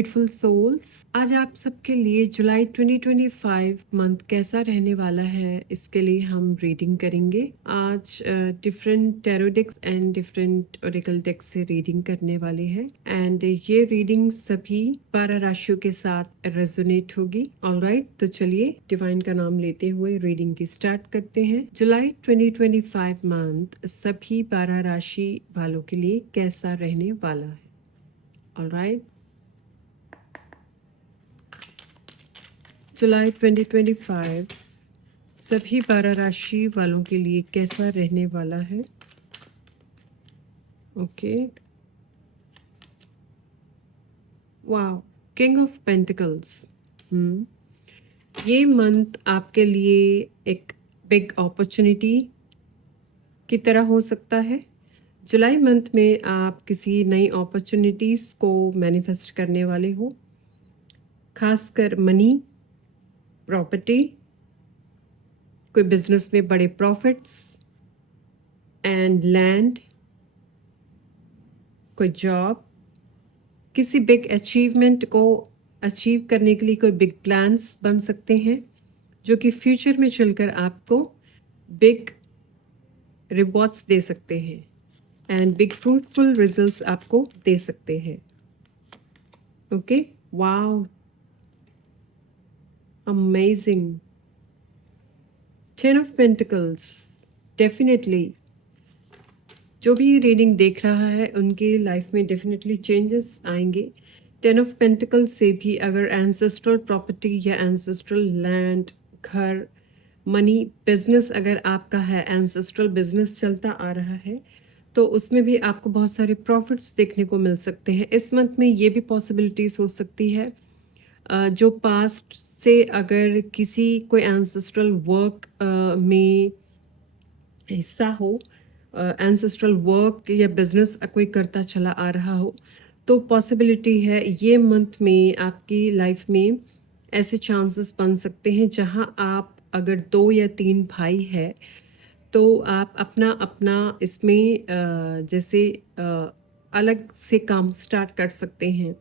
Beautiful souls, आज आप सबके लिए जुलाई 2025 मंथ कैसा रहने वाला है इसके लिए हम रीडिंग करेंगे। आज different tarot decks and different oracle decks से रीडिंग करने वाले हैं एंड ये रीडिंग सभी 12 राशियों के साथ रेजोनेट होगी। ऑलराइट, तो चलिए डिवाइन का नाम लेते हुए रीडिंग की स्टार्ट करते हैं। जुलाई 2025 मंथ सभी 12 राशि वालों के लिए कैसा रहने वाला है। ऑलराइट, जुलाई 2025 सभी 12 राशि वालों के लिए कैसा रहने वाला है। Okay, wow, king of pentacles. ये मंथ आपके लिए एक बिग अपॉर्चुनिटी की तरह हो सकता है। जुलाई मंथ में आप किसी नई अपॉर्चुनिटीज़ को मैनिफेस्ट करने वाले हो, खासकर मनी, प्रॉपर्टी, कोई बिजनेस में बड़े प्रॉफिट्स एंड लैंड, कोई जॉब, किसी बिग अचीवमेंट को अचीव करने के लिए कोई बिग प्लान्स बन सकते हैं जो कि फ्यूचर में चलकर आपको बिग रिवॉर्ड्स दे सकते हैं एंड बिग फ्रूटफुल रिजल्ट्स आपको दे सकते हैं। Okay, wow, amazing, 10 of pentacles. Definitely जो भी रीडिंग देख रहा है उनके लाइफ में डेफिनेटली चेंजेस आएंगे। 10 ऑफ पेंटिकल से भी अगर एंसेस्ट्रल प्रॉपर्टी या एंसेस्ट्रल लैंड, घर, मनी, बिजनेस अगर आपका है, एंसेस्ट्रल बिजनेस चलता आ रहा है तो उसमें भी आपको बहुत सारे प्रॉफिट्स देखने को मिल सकते हैं। इस मंथ में ये भी पॉसिबिलिटीज हो सकती है जो पास्ट से अगर किसी कोई एंसेस्ट्रल वर्क में हिस्सा हो, एंसेस्ट्रल वर्क या बिजनेस कोई करता चला आ रहा हो, तो पॉसिबिलिटी है ये मंथ में आपकी लाइफ में ऐसे चांसेस बन सकते हैं जहां आप अगर 2 या 3 भाई है तो आप अपना अपना इसमें जैसे अलग से काम स्टार्ट कर सकते हैं।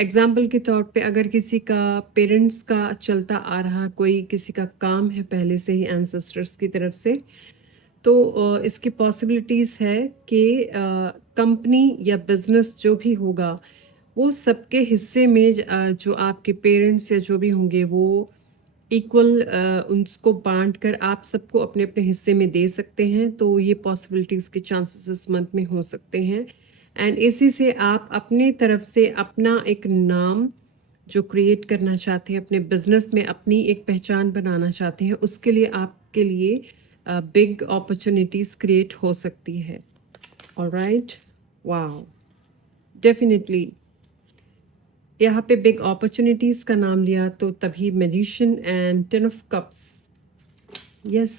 एग्जाम्पल के तौर पे अगर किसी का पेरेंट्स का चलता आ रहा कोई किसी का काम है पहले से ही एंसेस्टर्स की तरफ से, तो इसकी पॉसिबिलिटीज़ है कि कंपनी या बिजनेस जो भी होगा वो सबके हिस्से में जो आपके पेरेंट्स या जो भी होंगे वो इक्वल उनको बांट कर आप सबको अपने अपने हिस्से में दे सकते हैं। तो ये पॉसिबिलिटीज़ के चांसेस इस मंथ में हो सकते हैं एंड इसी से आप अपनी तरफ से अपना एक नाम जो क्रिएट करना चाहते हैं, अपने बिजनेस में अपनी एक पहचान बनाना चाहते हैं, उसके लिए आपके लिए बिग अपॉर्चुनिटीज़ क्रिएट हो सकती है। ऑलराइट, वाओ, डेफिनेटली यहाँ पे बिग अपॉर्चुनिटीज़ का नाम लिया तो तभी magician and 10 of cups. Yes,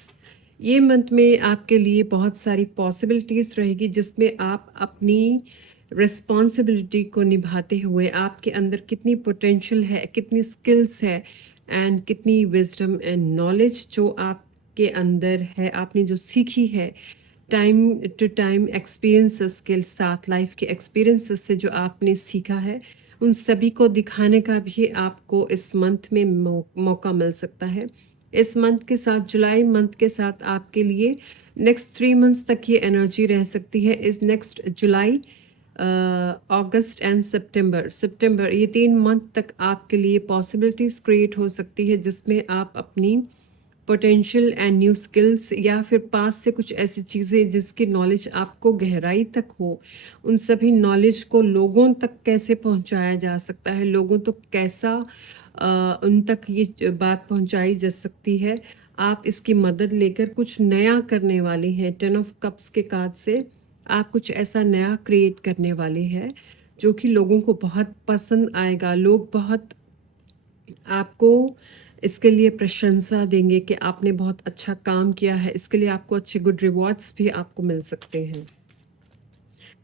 ये मंथ में आपके लिए बहुत सारी पॉसिबिलिटीज़ रहेगी जिसमें आप अपनी रिस्पॉन्सिबिलिटी को निभाते हुए आपके अंदर कितनी पोटेंशियल है, कितनी स्किल्स है एंड कितनी विजडम एंड नॉलेज जो आपके अंदर है, आपने जो सीखी है टाइम टू टाइम एक्सपीरियंसेस के साथ, लाइफ के एक्सपीरियंसेस से जो आपने सीखा है, उन सभी को दिखाने का भी आपको इस मंथ में मौका मिल सकता है। इस मंथ के साथ, जुलाई मंथ के साथ आपके लिए नेक्स्ट 3 मंथ्स तक ये एनर्जी रह सकती है। इस नेक्स्ट जुलाई, अगस्त एंड सितंबर ये 3 मंथ तक आपके लिए पॉसिबिलिटीज़ क्रिएट हो सकती है जिसमें आप अपनी पोटेंशियल एंड न्यू स्किल्स या फिर पास से कुछ ऐसी चीज़ें जिसकी नॉलेज आपको गहराई तक हो, उन सभी नॉलेज को लोगों तक कैसे पहुंचाया जा सकता है, लोगों तक कैसा उन तक ये बात पहुंचाई जा सकती है, आप इसकी मदद लेकर कुछ नया करने वाले हैं। 10 ऑफ कप्स के कार्ड से आप कुछ ऐसा नया क्रिएट करने वाले हैं जो कि लोगों को बहुत पसंद आएगा। लोग बहुत आपको इसके लिए प्रशंसा देंगे कि आपने बहुत अच्छा काम किया है, इसके लिए आपको अच्छे गुड रिवॉर्ड्स भी आपको मिल सकते हैं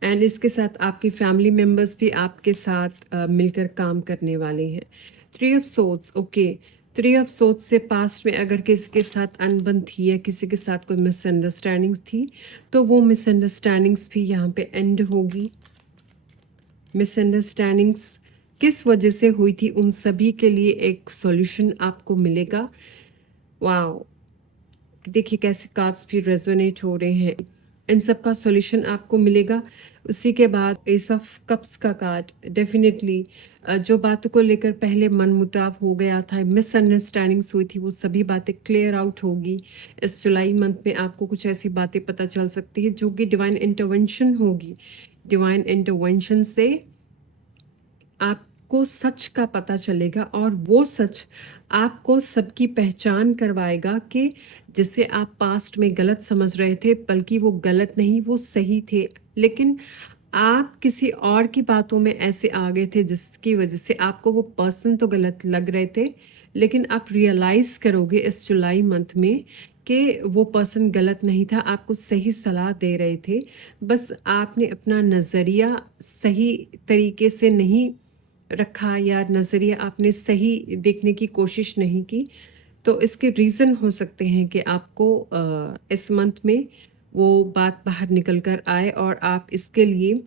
एंड इसके साथ आपकी फैमिली मेम्बर्स भी आपके साथ मिलकर काम करने वाले हैं। 3 of swords, okay, 3 of swords से पास्ट में अगर किसी के साथ अनबन थी या किसी के साथ कोई मिसअंडरस्टैंडिंग्स थी तो वो मिसअंडरस्टैंडिंग्स भी यहाँ पे एंड होगी। मिसअंडरस्टैंडिंग्स किस वजह से हुई थी, उन सभी के लिए एक सॉल्यूशन आपको मिलेगा। वाओ! देखिए कैसे कार्ड्स भी रेजोनेट हो रहे हैं, इन सब का सॉल्यूशन आपको मिलेगा। उसी के बाद एस ऑफ कप्स का कार्ड डेफिनेटली जो बातों को लेकर पहले मनमुटाव हो गया था, मिसअंडरस्टैंडिंग्स हुई थी, वो सभी बातें क्लियर आउट होगी। इस जुलाई मंथ में आपको कुछ ऐसी बातें पता चल सकती है जो कि डिवाइन इंटरवेंशन होगी। डिवाइन इंटरवेंशन से आपको सच का पता चलेगा और वो सच आपको सबकी पहचान करवाएगा कि जिसे आप पास्ट में गलत समझ रहे थे, बल्कि वो गलत नहीं, वो सही थे। लेकिन आप किसी और की बातों में ऐसे आ गए थे जिसकी वजह से आपको वो पर्सन तो गलत लग रहे थे, लेकिन आप रियलाइज़ करोगे इस जुलाई मंथ में कि वो पर्सन गलत नहीं था, आपको सही सलाह दे रहे थे। बस आपने अपना नज़रिया सही तरीके से नहीं रखा या नज़रिया आपने सही देखने की कोशिश नहीं की। तो इसके रीज़न हो सकते हैं कि आपको इस मंथ में वो बात बाहर निकल कर आए और आप इसके लिए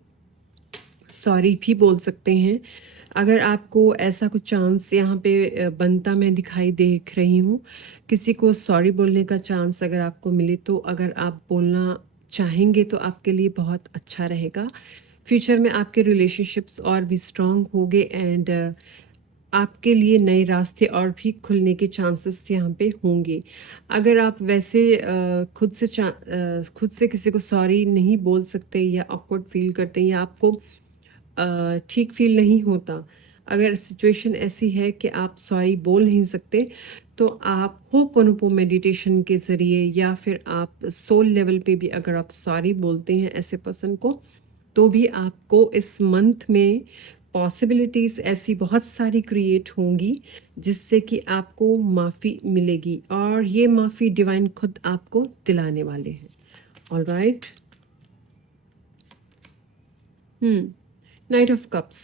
सॉरी भी बोल सकते हैं। अगर आपको ऐसा कुछ चांस यहाँ पे बनता मैं दिखाई देख रही हूँ, किसी को सॉरी बोलने का चांस अगर आपको मिले, तो अगर आप बोलना चाहेंगे तो आपके लिए बहुत अच्छा रहेगा। फ्यूचर में आपके रिलेशनशिप्स और भी स्ट्रॉन्ग होंगे एंड आपके लिए नए रास्ते और भी खुलने के चांसेस यहाँ पे होंगे। अगर आप वैसे खुद से किसी को सॉरी नहीं बोल सकते या ऑकवर्ड फील करते हैं या आपको ठीक फील नहीं होता, अगर सिचुएशन ऐसी है कि आप सॉरी बोल नहीं सकते, तो आप होपोनोपो मेडिटेशन के ज़रिए या फिर आप सोल लेवल पे भी अगर आप सॉरी बोलते हैं ऐसे पर्सन को, तो भी आपको इस मंथ में पॉसिबिलिटीज़ ऐसी बहुत सारी क्रिएट होंगी जिससे कि आपको माफ़ी मिलेगी और ये माफ़ी डिवाइन खुद आपको दिलाने वाले हैं। ऑलराइट। नाइट ऑफ कप्स,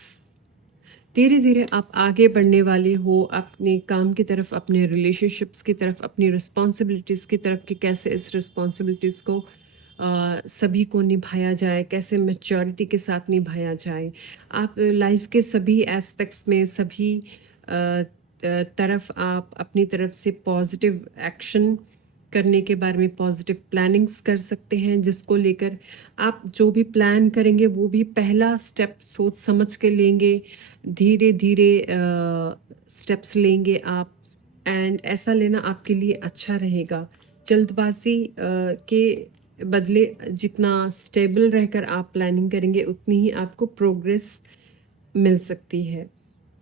धीरे धीरे आप आगे बढ़ने वाले हो अपने काम की तरफ, अपने रिलेशनशिप्स की तरफ, अपनी रिस्पॉन्सिबिलिटीज़ की तरफ कि कैसे इस रिस्पॉन्सिबिलिटीज़ को सभी को निभाया जाए, कैसे मैच्योरिटी के साथ निभाया जाए। आप लाइफ के सभी एस्पेक्ट्स में सभी तरफ आप अपनी तरफ से पॉजिटिव एक्शन करने के बारे में पॉजिटिव प्लानिंग्स कर सकते हैं, जिसको लेकर आप जो भी प्लान करेंगे वो भी पहला स्टेप सोच समझ के लेंगे, धीरे धीरे स्टेप्स लेंगे आप एंड ऐसा लेना आपके लिए अच्छा रहेगा। जल्दबाजी के बदले जितना स्टेबल रहकर आप प्लानिंग करेंगे उतनी ही आपको प्रोग्रेस मिल सकती है।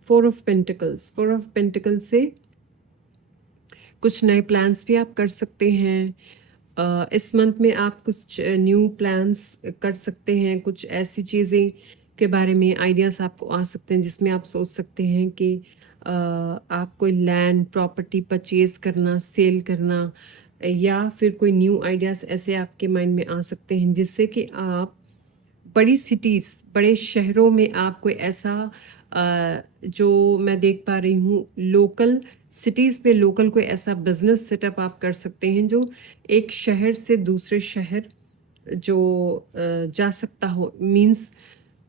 Four of pentacles, four of pentacle से कुछ नए प्लान्स भी आप कर सकते हैं। इस मंथ में आप कुछ न्यू प्लान्स कर सकते हैं, कुछ ऐसी चीज़ें के बारे में आइडियाज़ आपको आ सकते हैं जिसमें आप सोच सकते हैं कि आप कोई लैंड प्रॉपर्टी परचेज करना, सेल करना, या फिर कोई न्यू आइडियाज़ ऐसे आपके माइंड में आ सकते हैं जिससे कि आप बड़ी सिटीज़, बड़े शहरों में आप कोई ऐसा जो मैं देख पा रही हूँ लोकल सिटीज़ में लोकल कोई ऐसा बिजनेस सेटअप आप कर सकते हैं जो एक शहर से दूसरे शहर जो जा सकता हो। मींस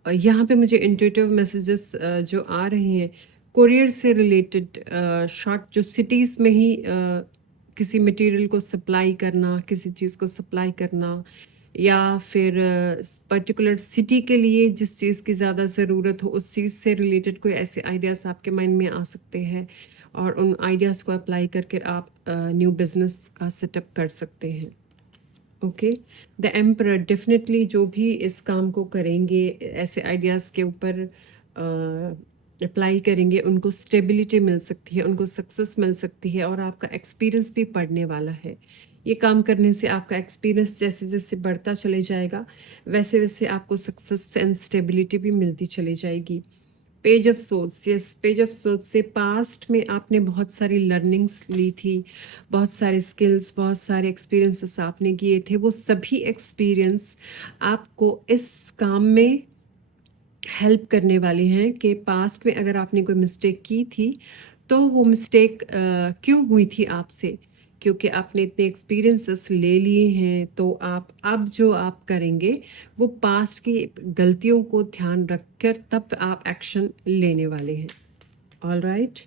यहाँ पे मुझे इंट्यूटिव मैसेजेस जो आ रहे हैं कोरियर से रिलेटेड, शॉर्ट जो सिटीज़ में ही किसी मटेरियल को सप्लाई करना, किसी चीज़ को सप्लाई करना, या फिर पर्टिकुलर सिटी के लिए जिस चीज़ की ज़्यादा ज़रूरत हो उस चीज़ से रिलेटेड कोई ऐसे आइडियाज़ आपके माइंड में आ सकते हैं और उन आइडियाज़ को अप्लाई करके आप न्यू बिजनेस का सेटअप कर सकते हैं। ओके, द एम्परर, डेफिनेटली जो भी इस काम को करेंगे, ऐसे आइडियाज़ के ऊपर अप्लाई करेंगे, उनको स्टेबिलिटी मिल सकती है, उनको सक्सेस मिल सकती है और आपका एक्सपीरियंस भी बढ़ने वाला है। ये काम करने से आपका एक्सपीरियंस जैसे जैसे बढ़ता चले जाएगा वैसे वैसे आपको सक्सेस एंड स्टेबिलिटी भी मिलती चली जाएगी। Page of swords, yes, page of swords से पास्ट में आपने बहुत सारी लर्निंग्स ली थी, बहुत सारे स्किल्स, बहुत सारे एक्सपीरियंसेस आपने किए थे, वो सभी एक्सपीरियंस आपको इस काम में हेल्प करने वाले हैं कि पास्ट में अगर आपने कोई मिस्टेक की थी तो वो मिस्टेक क्यों हुई थी आपसे, क्योंकि आपने इतने एक्सपीरियंसेस ले लिए हैं, तो आप अब जो आप करेंगे वो पास्ट की गलतियों को ध्यान रखकर तब आप एक्शन लेने वाले हैं। All right,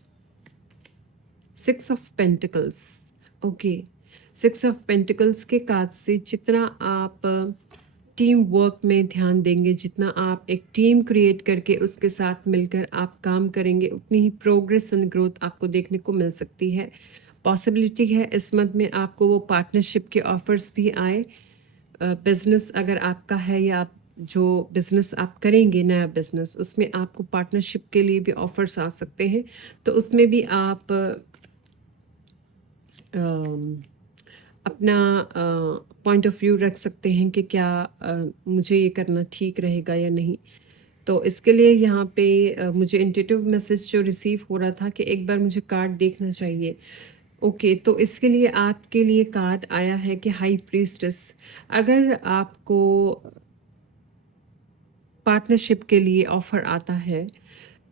6 of pentacles. Okay, 6 of pentacles के कार्ड से जितना आप टीम वर्क में ध्यान देंगे, जितना आप एक टीम क्रिएट करके उसके साथ मिलकर आप काम करेंगे, उतनी ही प्रोग्रेस एंड ग्रोथ आपको देखने को मिल सकती है। पॉसिबिलिटी है इस मंथ में आपको वो पार्टनरशिप के ऑफर्स भी आए। बिजनेस अगर आपका है या आप जो बिजनेस आप करेंगे, नया बिजनेस, उसमें आपको पार्टनरशिप के लिए भी ऑफर्स आ सकते हैं, तो उसमें भी आप अपना पॉइंट ऑफ व्यू रख सकते हैं कि क्या मुझे ये करना ठीक रहेगा या नहीं। तो इसके लिए यहाँ पे मुझे इंट्यूटिव मैसेज जो रिसीव हो रहा था कि एक बार मुझे कार्ड देखना चाहिए। ओके, तो इसके लिए आपके लिए कार्ड आया है कि हाई प्रीस्टेस। अगर आपको पार्टनरशिप के लिए ऑफर आता है,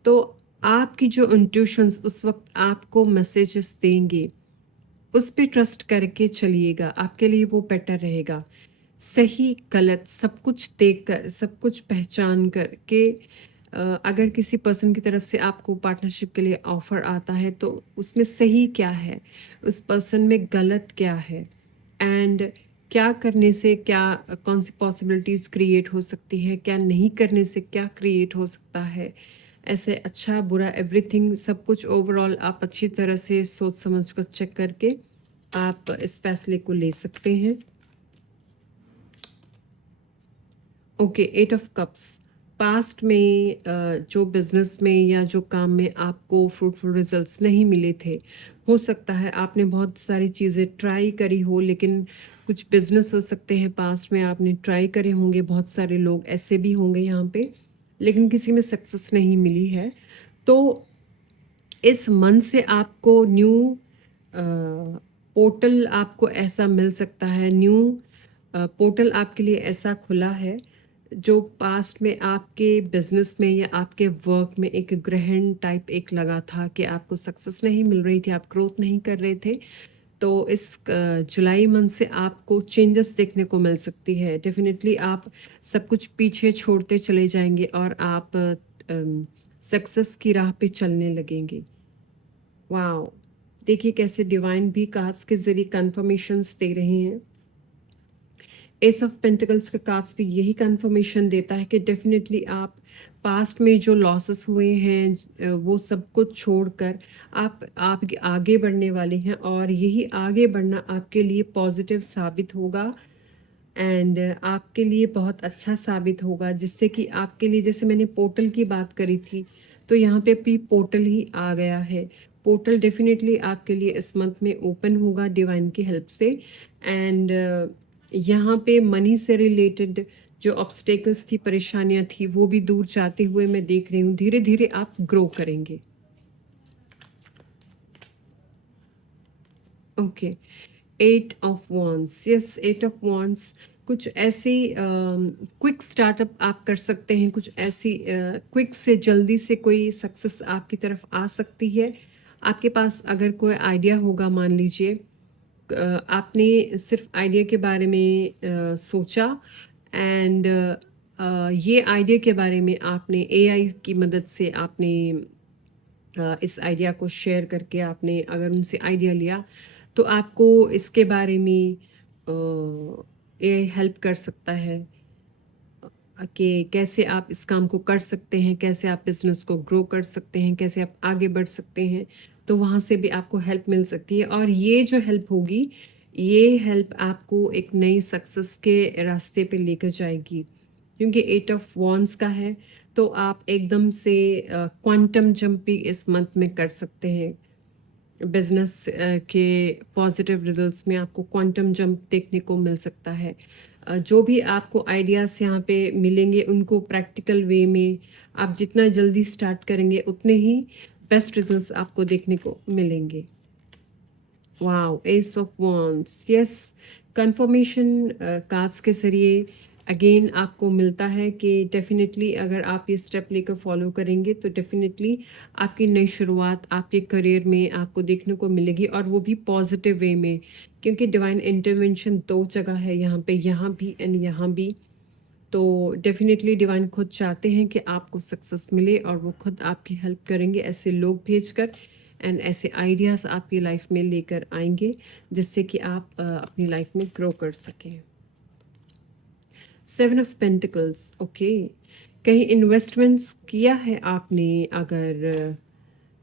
तो आपकी जो इंट्यूशंस उस वक्त आपको मैसेजेस देंगे, उस पे ट्रस्ट करके चलिएगा, आपके लिए वो बेटर रहेगा। सही गलत सब कुछ देखकर, सब कुछ पहचान करके अगर किसी पर्सन की तरफ से आपको पार्टनरशिप के लिए ऑफ़र आता है, तो उसमें सही क्या है, उस पर्सन में गलत क्या है, एंड क्या करने से क्या कौन सी पॉसिबिलिटीज़ क्रिएट हो सकती है, क्या नहीं करने से क्या क्रिएट हो सकता है। ऐसे अच्छा बुरा एवरीथिंग सब कुछ ओवरऑल आप अच्छी तरह से सोच समझ कर चेक करके आप इस फैसले को ले सकते हैं। Okay, 8 of cups. पास्ट में जो बिजनेस में या जो काम में आपको फ्रूटफुल रिजल्ट्स नहीं मिले थे, हो सकता है आपने बहुत सारी चीज़ें ट्राई करी हो, लेकिन कुछ बिजनेस हो सकते हैं पास्ट में आपने ट्राई करे होंगे, बहुत सारे लोग ऐसे भी होंगे यहाँ पे, लेकिन किसी में सक्सेस नहीं मिली है। तो इस मन से आपको न्यू पोर्टल आपको ऐसा मिल सकता है, न्यू पोर्टल आपके लिए ऐसा खुला है जो पास्ट में आपके बिजनेस में या आपके वर्क में एक ग्रहण टाइप एक लगा था कि आपको सक्सेस नहीं मिल रही थी, आप ग्रोथ नहीं कर रहे थे। तो इस जुलाई मंथ से आपको चेंजेस देखने को मिल सकती है। डेफिनेटली आप सब कुछ पीछे छोड़ते चले जाएंगे और आप सक्सेस की राह पे चलने लगेंगे। वाओ, देखिए कैसे डिवाइन भी कार्ड्स के जरिए कंफर्मेशंस दे रहे हैं। एस ऑफ पेंटिकल्स का कार्ड्स भी यही कंफर्मेशन देता है कि डेफिनेटली आप पास्ट में जो लॉसेस हुए हैं वो सब कुछ छोड़कर आप आगे बढ़ने वाले हैं, और यही आगे बढ़ना आपके लिए पॉजिटिव साबित होगा एंड आपके लिए बहुत अच्छा साबित होगा, जिससे कि आपके लिए, जैसे मैंने पोर्टल की बात करी थी, तो यहाँ पे भी पोर्टल ही आ गया है। पोर्टल डेफिनेटली आपके लिए इस मंथ में ओपन होगा डिवाइन की हेल्प से, एंड यहाँ पे मनी से रिलेटेड जो ऑब्स्टेकल्स थी, परेशानियाँ थी, वो भी दूर जाते हुए मैं देख रही हूँ। धीरे धीरे आप ग्रो करेंगे। Okay, 8 of wands. Yes, 8 of wands कुछ ऐसी क्विक स्टार्टअप आप कर सकते हैं, कुछ ऐसी क्विक से जल्दी से कोई सक्सेस आपकी तरफ आ सकती है। आपके पास अगर कोई आइडिया होगा, मान लीजिए आपने सिर्फ आइडिया के बारे में सोचा, एंड ये आइडिया के बारे में आपने एआई की मदद से आपने इस आइडिया को शेयर करके आपने अगर उनसे आइडिया लिया, तो आपको इसके बारे में एआई हेल्प कर सकता है कि कैसे आप इस काम को कर सकते हैं, कैसे आप बिजनेस को ग्रो कर सकते हैं, कैसे आप आगे बढ़ सकते हैं। तो वहाँ से भी आपको हेल्प मिल सकती है, और ये जो हेल्प होगी, ये हेल्प आपको एक नई सक्सेस के रास्ते पे लेकर जाएगी, क्योंकि 8 ऑफ वॉन्ड्स का है। तो आप एकदम से क्वांटम जंप भी इस मंथ में कर सकते हैं। बिजनेस के पॉजिटिव रिजल्ट्स में आपको क्वांटम जंप देखने को मिल सकता है। जो भी आपको आइडियाज़ यहाँ पे मिलेंगे, उनको प्रैक्टिकल वे में आप जितना जल्दी स्टार्ट करेंगे, उतने ही बेस्ट रिजल्ट्स आपको देखने को मिलेंगे। Wow, S of wands. Yes, confirmation cards के जरिए अगेन आपको मिलता है कि डेफ़िनेटली अगर आप ये स्टेप लेकर फॉलो करेंगे तो डेफ़िनेटली आपकी नई शुरुआत आपके करियर में आपको देखने को मिलेगी, और वो भी पॉजिटिव वे में, क्योंकि डिवाइन इंटरवेंशन 2 जगह है यहाँ पे, यहाँ भी एंड यहाँ भी। तो डेफ़िनेटली डिवाइन खुद चाहते हैं कि आपको सक्सेस मिले, और वो खुद आपकी हेल्प करेंगे ऐसे लोग भेजकर एंड ऐसे आइडियाज़ आपकी लाइफ में लेकर आएंगे जिससे कि आप अपनी लाइफ में ग्रो कर सकें। 7 ऑफ पेंटिकल्स, ओके। कहीं इन्वेस्टमेंट्स किया है आपने अगर,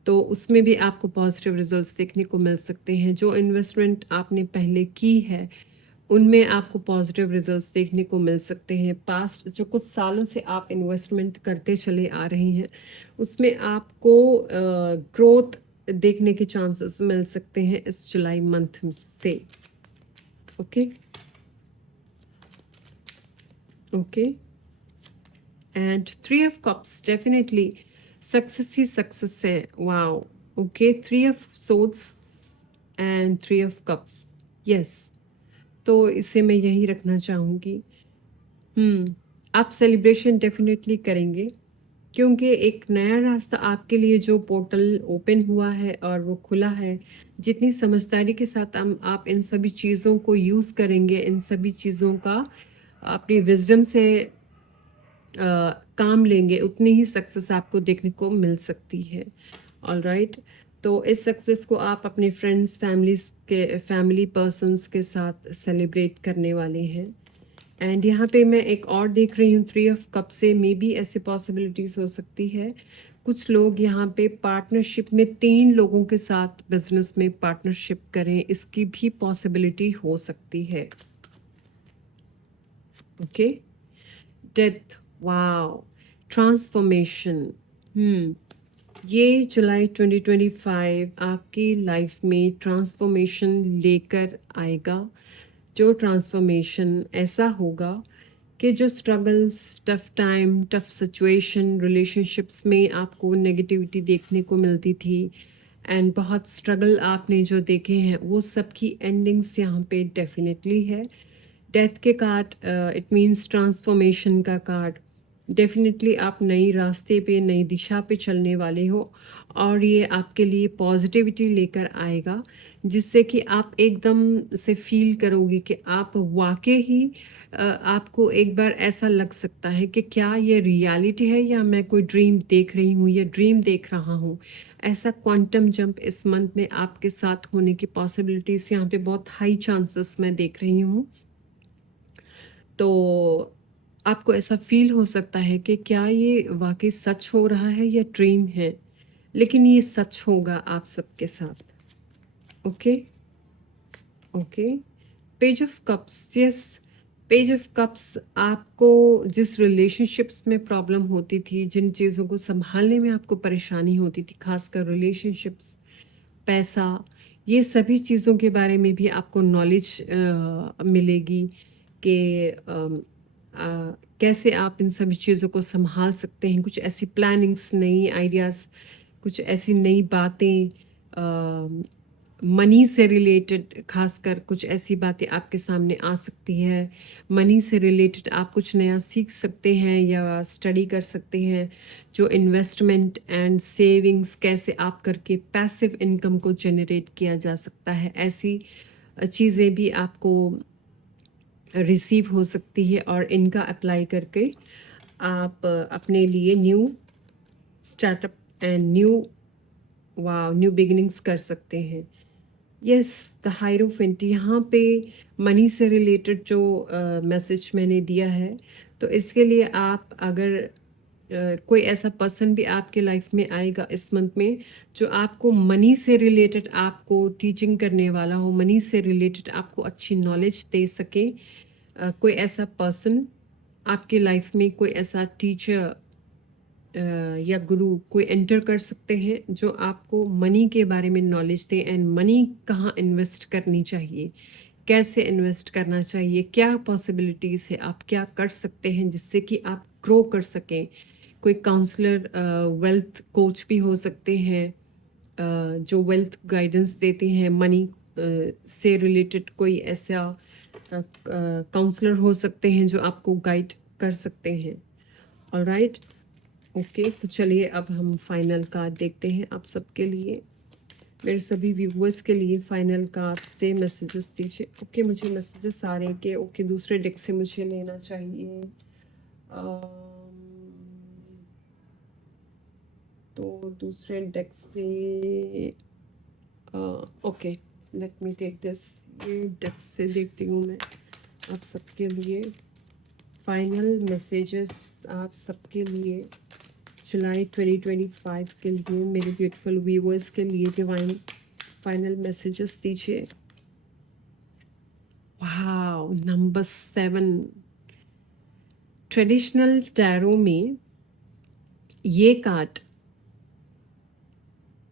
तो उसमें भी आपको पॉजिटिव रिजल्ट्स देखने को मिल सकते हैं। जो इन्वेस्टमेंट आपने पहले की है उनमें आपको पॉजिटिव रिजल्ट्स देखने को मिल सकते हैं। पास्ट जो कुछ सालों से आप इन्वेस्टमेंट करते चले आ रहे हैं उसमें आपको ग्रोथ देखने के चांसेस मिल सकते हैं इस जुलाई मंथ से। Okay okay and 3 of cups, definitely success ही सक्सेस है। Wow, okay. 3 of swords and 3 of cups, yes. तो इसे मैं यही रखना चाहूँगी। आप सेलिब्रेशन डेफिनेटली करेंगे, क्योंकि एक नया रास्ता आपके लिए जो पोर्टल ओपन हुआ है और वो खुला है। जितनी समझदारी के साथ आप इन सभी चीज़ों को यूज़ करेंगे, इन सभी चीज़ों का अपनी विजडम से काम लेंगे, उतनी ही सक्सेस आपको देखने को मिल सकती है। ऑलराइट, तो इस सक्सेस को आप अपने फ्रेंड्स फैमिली पर्सन्स के साथ सेलिब्रेट करने वाले हैं। एंड यहाँ पे मैं एक और देख रही हूँ 3 ऑफ कप से, मे बी ऐसी पॉसिबिलिटीज हो सकती है कुछ लोग यहाँ पे पार्टनरशिप में 3 लोगों के साथ बिजनेस में पार्टनरशिप करें, इसकी भी पॉसिबिलिटी हो सकती है। Okay, death, wow, transformation. ये जुलाई 2025 आपकी लाइफ में ट्रांसफॉर्मेशन लेकर आएगा। जो ट्रांसफॉर्मेशन ऐसा होगा कि जो struggles, tough time, tough situation, relationships में आपको नेगेटिविटी देखने को मिलती थी एंड बहुत स्ट्रगल आपने जो देखे हैं वो सब की एंडिंग्स यहाँ पे डेफिनेटली है। डेथ के कार्ड, इट मीन्स ट्रांसफॉर्मेशन का कार्ड। डेफिनेटली आप नई रास्ते पे, नई दिशा पे चलने वाले हो, और ये आपके लिए पॉजिटिविटी लेकर आएगा, जिससे कि आप एकदम से फील करोगे कि आप वाकई ही आपको एक बार ऐसा लग सकता है कि क्या ये रियलिटी है या मैं कोई ड्रीम देख रही हूँ या ड्रीम देख रहा हूँ। ऐसा क्वांटम जंप इस मंथ में आपके साथ होने की पॉसिबिलिटीज़ यहाँ पे बहुत हाई चांसेस मैं देख रही हूँ। तो आपको ऐसा फील हो सकता है कि क्या ये वाकई सच हो रहा है या ड्रीम है, लेकिन ये सच होगा आप सबके साथ। Okay okay, page of cups, yes. Page of cups आपको जिस रिलेशनशिप्स में प्रॉब्लम होती थी, जिन चीज़ों को संभालने में आपको परेशानी होती थी, खासकर रिलेशनशिप्स, पैसा, ये सभी चीज़ों के बारे में भी आपको नॉलेज मिलेगी कि कैसे आप इन सभी चीज़ों को संभाल सकते हैं। कुछ ऐसी प्लानिंग्स, नई आइडियाज़, कुछ ऐसी नई बातें, मनी से रिलेटेड खासकर कुछ ऐसी बातें आपके सामने आ सकती है। मनी से रिलेटेड आप कुछ नया सीख सकते हैं या स्टडी कर सकते हैं। जो इन्वेस्टमेंट एंड सेविंग्स कैसे आप करके पैसिव इनकम को जनरेट किया जा सकता है, ऐसी चीज़ें भी आपको रिसीव हो सकती है, और इनका अप्लाई करके आप अपने लिए new startup and new beginnings कर सकते हैं। यस, द हायरोफेंट, यहाँ पे मनी से रिलेटेड जो मैसेज मैंने दिया है, तो इसके लिए आप अगर कोई ऐसा पर्सन भी आपके लाइफ में आएगा इस मंथ में जो आपको मनी से रिलेटेड आपको टीचिंग करने वाला हो, मनी से रिलेटेड आपको अच्छी नॉलेज दे सके। कोई ऐसा पर्सन आपके लाइफ में, कोई ऐसा टीचर या गुरु कोई एंटर कर सकते हैं जो आपको मनी के बारे में नॉलेज दे एंड मनी कहाँ इन्वेस्ट करनी चाहिए, कैसे इन्वेस्ट करना चाहिए, क्या पॉसिबिलिटीज़ है, आप क्या कर सकते हैं जिससे कि आप ग्रो कर सकें। कोई काउंसलर, वेल्थ कोच भी हो सकते हैं जो वेल्थ गाइडेंस देते हैं। मनी से रिलेटेड कोई ऐसा काउंसलर हो सकते हैं जो आपको गाइड कर सकते हैं। ऑलराइट, ओके, तो चलिए अब हम फाइनल कार्ड देखते हैं आप सबके लिए, मेरे सभी व्यूवर्स के लिए फाइनल कार्ड से मैसेजेस दीजिए। ओके, मुझे मैसेजेस आ रहे हैं कि ओके दूसरे डेक से मुझे लेना चाहिए। तो दूसरे डेक से okay, let me take this. ये डेक से देखती हूँ मैं आप सबके लिए फाइनल मैसेजेस आप सबके लिए जुलाई 2025 के लिए, मेरे ब्यूटीफुल व्यूवर्स के लिए डिवाइन फाइनल मैसेजेस दीजिए। Wow, number 7। ट्रेडिशनल टैरो में ये कार्ड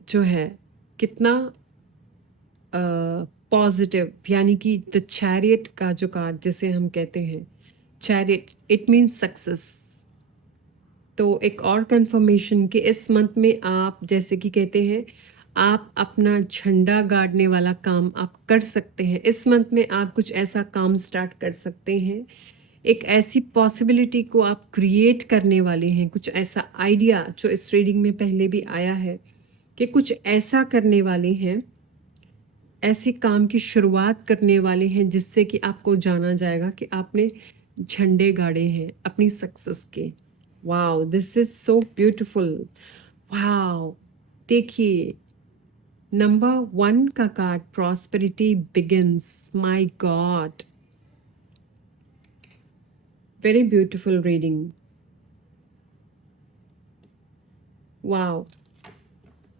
जो है कितना पॉजिटिव, यानी कि द चैरियट का जो कार्ड जिसे हम कहते हैं चैरियट, इट मीन्स सक्सेस। तो एक और कंफर्मेशन कि इस मंथ में आप जैसे कि कहते हैं आप अपना झंडा गाड़ने वाला काम आप कर सकते हैं। इस मंथ में आप कुछ ऐसा काम स्टार्ट कर सकते हैं, एक ऐसी पॉसिबिलिटी को आप क्रिएट करने वाले हैं, कुछ ऐसा आइडिया जो इस रीडिंग में पहले भी आया है कि कुछ ऐसा करने वाले हैं, ऐसे काम की शुरुआत करने वाले हैं जिससे कि आपको जाना जाएगा कि आपने झंडे गाड़े हैं अपनी सक्सेस के। Wow, this is so beautiful. Wow, देखिए नंबर 1 का card prosperity begins. My God, very beautiful reading. Wow,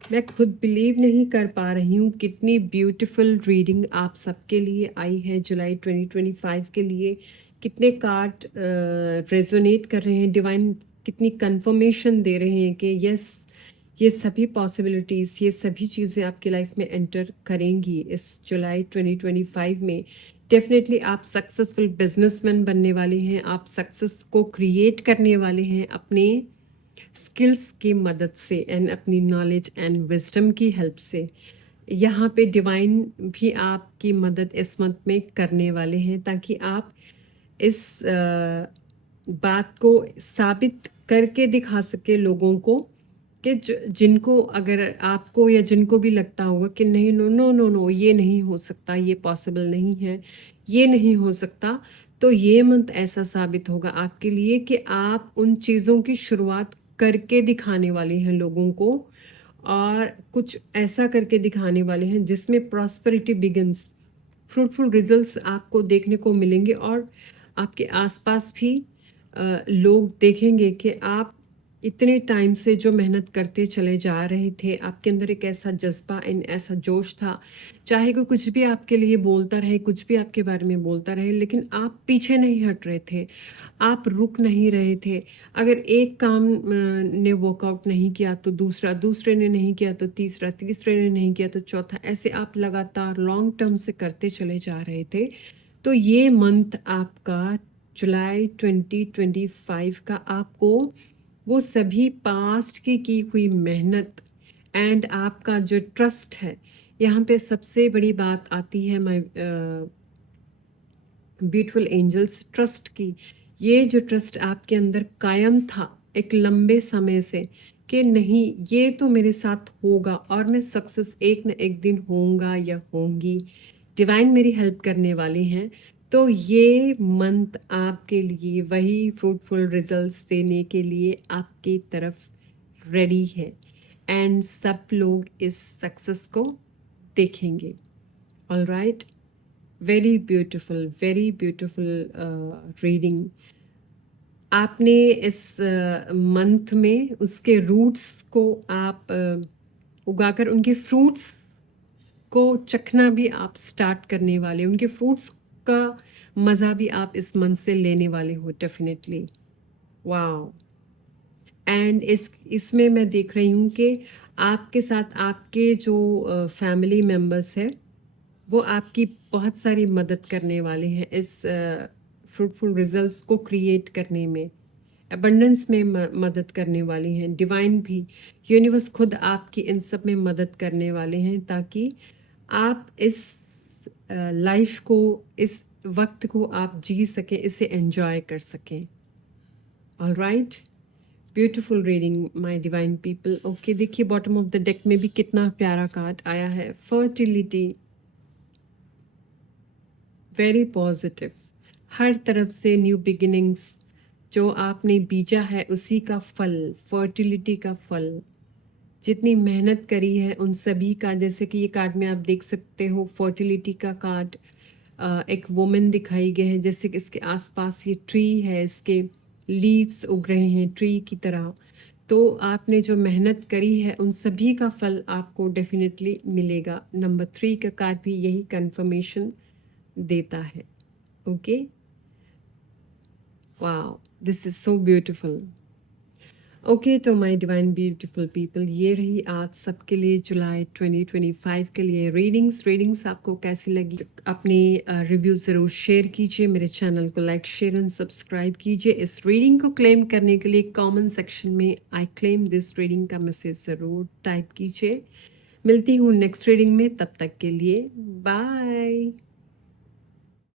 मैं खुद बिलीव नहीं कर पा रही हूँ कितनी ब्यूटीफुल रीडिंग आप सबके लिए आई है जुलाई 2025 के लिए। कितने कार्ड रेजोनेट कर रहे हैं, डिवाइन कितनी कंफर्मेशन दे रहे हैं कि यस, ये सभी पॉसिबिलिटीज़, ये सभी चीज़ें आपकी लाइफ में एंटर करेंगी इस जुलाई 2025 में। डेफिनेटली आप सक्सेसफुल बिजनेसमैन बनने वाले हैं, आप सक्सेस को क्रिएट करने वाले हैं अपने स्किल्स की मदद से एंड अपनी नॉलेज एंड विजडम की हेल्प से। यहाँ पे डिवाइन भी आपकी मदद इस मंथ में करने वाले हैं ताकि आप इस बात को साबित करके दिखा सके लोगों को कि जिनको, अगर आपको या जिनको भी लगता होगा कि नहीं, नो नो नो नो, ये नहीं हो सकता, ये पॉसिबल नहीं है, ये नहीं हो सकता, तो ये मंथ ऐसा साबित होगा आपके लिए कि आप उन चीज़ों की शुरुआत करके दिखाने वाले हैं लोगों को, और कुछ ऐसा करके दिखाने वाले हैं जिसमें प्रॉस्पेरिटी बिगिंस, फ्रूटफुल रिजल्ट्स आपको देखने को मिलेंगे। और आपके आसपास भी लोग देखेंगे कि आप इतने टाइम से जो मेहनत करते चले जा रहे थे, आपके अंदर एक ऐसा जज्बा एंड ऐसा जोश था, चाहे कोई कुछ भी आपके लिए बोलता रहे, कुछ भी आपके बारे में बोलता रहे, लेकिन आप पीछे नहीं हट रहे थे, आप रुक नहीं रहे थे। अगर एक काम ने वर्कआउट नहीं किया तो दूसरा, दूसरे ने नहीं किया तो तीसरा, तीसरे ने नहीं किया तो चौथा, ऐसे आप लगातार लॉन्ग टर्म से करते चले जा रहे थे। तो ये मंथ आपका जुलाई 2025 का आपको वो सभी पास्ट की हुई मेहनत एंड आपका जो ट्रस्ट है, यहाँ पे सबसे बड़ी बात आती है माय ब्यूटीफुल एंजल्स, ट्रस्ट की। ये जो ट्रस्ट आपके अंदर कायम था एक लंबे समय से कि नहीं, ये तो मेरे साथ होगा और मैं सक्सेस एक न एक दिन होऊंगा या होंगी, डिवाइन मेरी हेल्प करने वाली हैं। तो ये मंथ आपके लिए वही फ्रूटफुल रिजल्ट्स देने के लिए आपकी तरफ रेडी है एंड सब लोग इस सक्सेस को देखेंगे। All right, very beautiful reading. आपने इस मंथ में उसके रूट्स को आप उगाकर उनके फ्रूट्स को चखना भी आप स्टार्ट करने वाले, उनके फ्रूट्स का मज़ा भी आप इस मंथ से लेने वाले हो डेफिनेटली। वाओ, एंड इसमें मैं देख रही हूँ कि आपके साथ आपके जो फैमिली मेम्बर्स हैं वो आपकी बहुत सारी मदद करने वाले हैं इस फ्रूटफुल रिजल्ट्स को क्रिएट करने में, अबंडेंस में मदद करने वाली हैं। डिवाइन भी, यूनिवर्स खुद आपकी इन सब में मदद करने वाले हैं ताकि आप इस लाइफ को, इस वक्त को आप जी सकें, इसे एंजॉय कर सकें। All right, beautiful reading my divine people. Okay, देखिए बॉटम ऑफ द डेक में भी कितना प्यारा कार्ड आया है, फर्टिलिटी, वेरी पॉजिटिव। हर तरफ से न्यू बिगिनिंग्स, जो आपने बीजा है उसी का फल, फर्टिलिटी का फल, जितनी मेहनत करी है उन सभी का। जैसे कि ये कार्ड में आप देख सकते हो, फर्टिलिटी का कार्ड, एक वुमन दिखाई गई है, जैसे कि इसके आसपास ये ट्री है, इसके लीव्स उग रहे हैं ट्री की तरह। तो आपने जो मेहनत करी है उन सभी का फल आपको डेफिनेटली मिलेगा। नंबर 3 का कार्ड भी यही कंफर्मेशन देता है। Okay, wow, this is so beautiful. Okay, तो माय डिवाइन ब्यूटीफुल पीपल, ये रही आज सबके लिए जुलाई 2025 के लिए रीडिंग्स आपको कैसी लगी? अपनी रिव्यू ज़रूर शेयर कीजिए, मेरे चैनल को लाइक शेयर एंड सब्सक्राइब कीजिए। इस रीडिंग को क्लेम करने के लिए कमेंट सेक्शन में आई क्लेम दिस रीडिंग का मैसेज ज़रूर टाइप कीजिए। मिलती हूँ नेक्स्ट रीडिंग में, तब तक के लिए बाय।